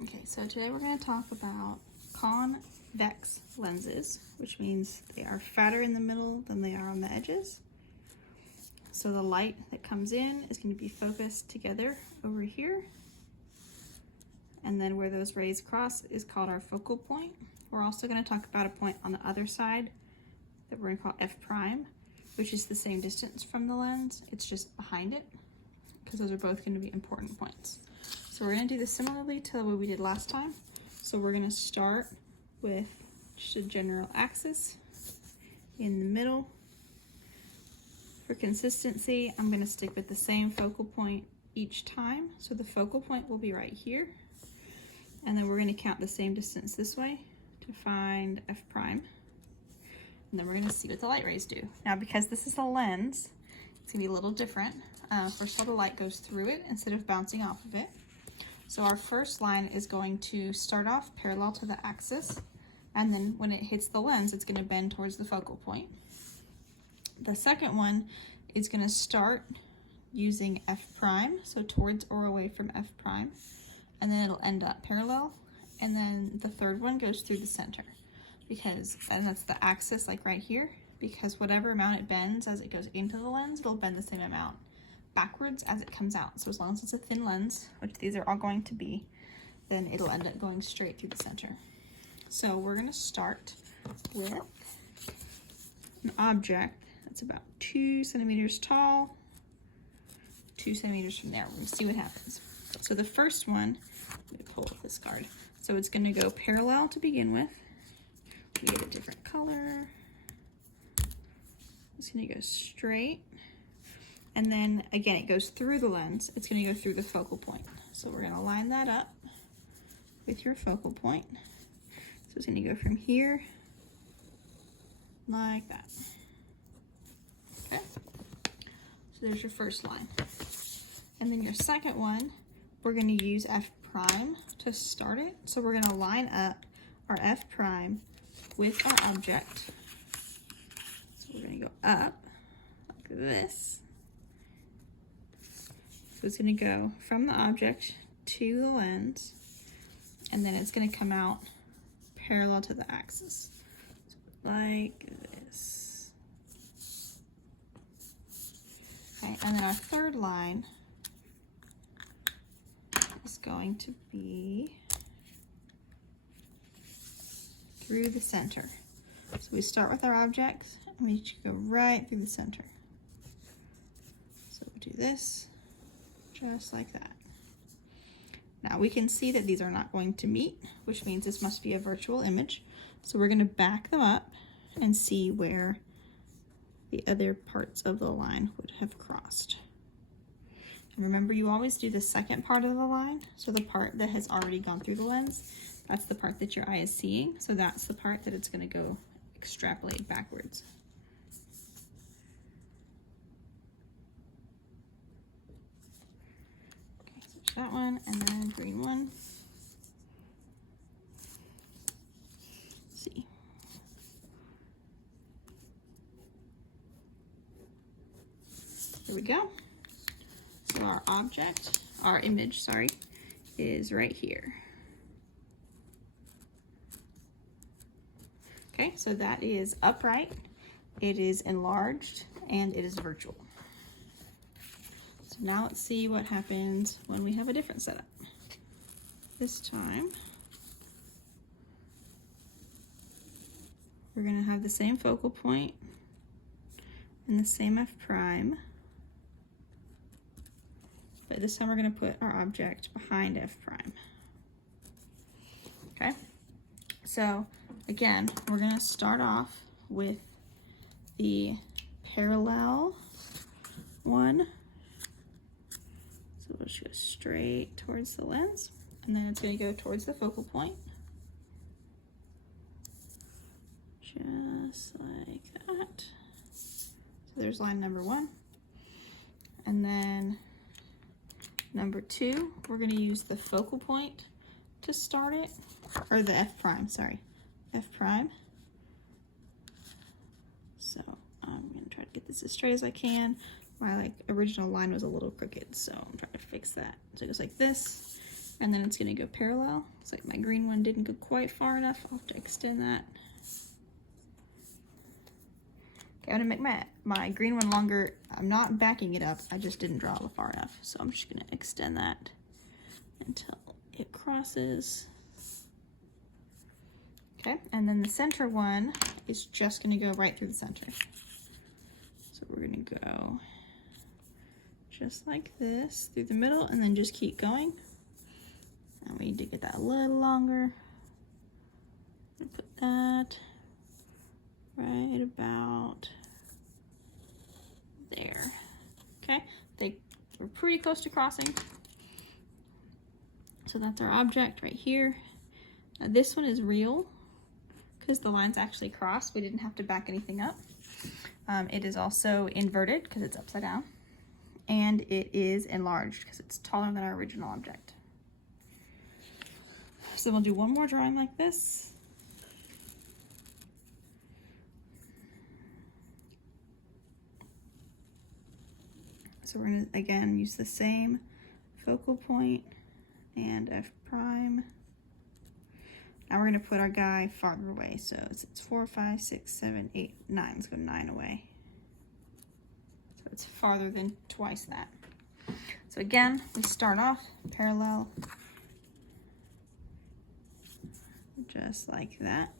Okay, so today we're going to talk about convex lenses, which means they are fatter in the middle than they are on the edges. So the light that comes in is going to be focused together over here. And then where those rays cross is called our focal point. We're also going to talk about a point on the other side that we're going to call F prime, which is the same distance from the lens. It's just behind it, because those are both going to be important points. So we're going to do this similarly to the way we did last time. So we're going to start with just a general axis in the middle. For consistency, I'm going to stick with the same focal point each time. So the focal point will be right here. And then we're going to count the same distance this way to find F prime. And then we're going to see what the light rays do. Now, because this is a lens, it's going to be a little different. First of all, the light goes through it instead of bouncing off of it. So our first line is going to start off parallel to the axis, and then when it hits the lens, it's going to bend towards the focal point. The second one is going to start using F prime, so towards or away from F prime, and then it'll end up parallel. And then the third one goes through the center, and that's the axis, like right here, because whatever amount it bends as it goes into the lens, it'll bend the same amount backwards as it comes out. So as long as it's a thin lens, which these are all going to be, then it'll end up going straight through the center. So we're going to start with an object that's about 2 centimeters tall, 2 centimeters from there. We're going to see what happens. So the first one, I'm going to pull up this card. So it's going to go parallel to begin with. We get a different color. It's going to go straight. And then again, it goes through the lens. It's going to go through the focal point. So we're going to line that up with your focal point. So it's going to go from here like that. Okay. So there's your first line. And then your second one, we're going to use F prime to start it. So we're going to line up our F prime with our object. So we're going to go up like this. So it's going to go from the object to the lens, and then it's going to come out parallel to the axis, so like this. Okay, and then our third line is going to be through the center. So we start with our object, and we go right through the center. So we do this. Just like that. Now we can see that these are not going to meet, which means this must be a virtual image. So we're going to back them up and see where the other parts of the line would have crossed. And remember, you always do the second part of the line. So the part that has already gone through the lens, that's the part that your eye is seeing. So that's the part that it's going to go extrapolate backwards. That one, and then green one. Let's see. There we go. So our image, is right here. Okay, so that is upright, it is enlarged, and it is virtual. So now let's see what happens when we have a different setup. This time, we're going to have the same focal point and the same F prime, but this time we're going to put our object behind F prime. Okay, so again, we're going to start off with the parallel one. So we'll just go straight towards the lens, and then it's going to go towards the focal point. Just like that. So there's line number 1. And then number 2, we're going to use the focal point to start it, or the F prime, F prime. So I'm going to try to get this as straight as I can. My original line was a little crooked, so I'm trying to fix that. So it goes like this, And then it's gonna go parallel. It's like my green one didn't go quite far enough. I'll have to extend that. Okay, I'm gonna make my green one longer. I'm not backing it up, I just didn't draw it far enough. So I'm just gonna extend that until it crosses. Okay, and then the center one is just gonna go right through the center. So we're gonna go just like this through the middle and then just keep going. And we need to get that a little longer. I'm gonna put that right about there. Okay, we're pretty close to crossing. So that's our object right here. Now this one is real because the lines actually cross. We didn't have to back anything up. It is also inverted because it's upside down. And it is enlarged because it's taller than our original object. So we'll do one more drawing like this. So we're gonna, again, use the same focal point and F prime. Now we're gonna put our guy farther away. So it's 4, 5, 6, 7, 8, 9. Let's go 9 away. So it's farther than twice that. So again, we start off parallel, just like that.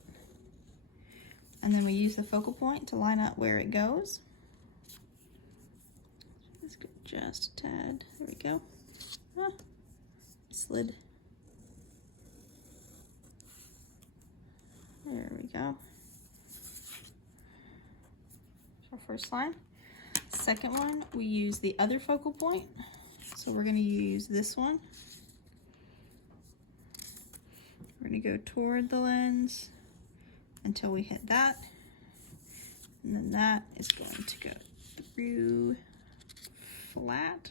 And then we use the focal point to line up where it goes. Let's go just a tad. There we go. Ah, slid. There we go. Our first line. Second one, we use the other focal point. So we're going to use this one. We're going to go toward the lens until we hit that. And then that is going to go through flat.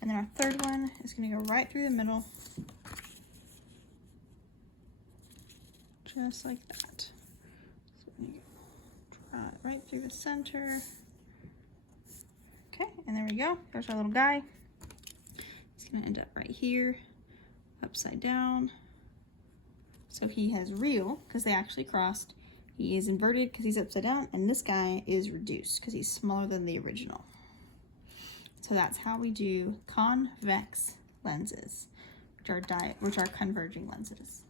And then our third one is going to go right through the middle. Just like that. So we're going to draw it right through the center. Okay, and there we go. There's our little guy. He's going to end up right here, upside down. So he has real, because they actually crossed. He is inverted because he's upside down, and this guy is reduced because he's smaller than the original. So that's how we do convex lenses, which are converging lenses.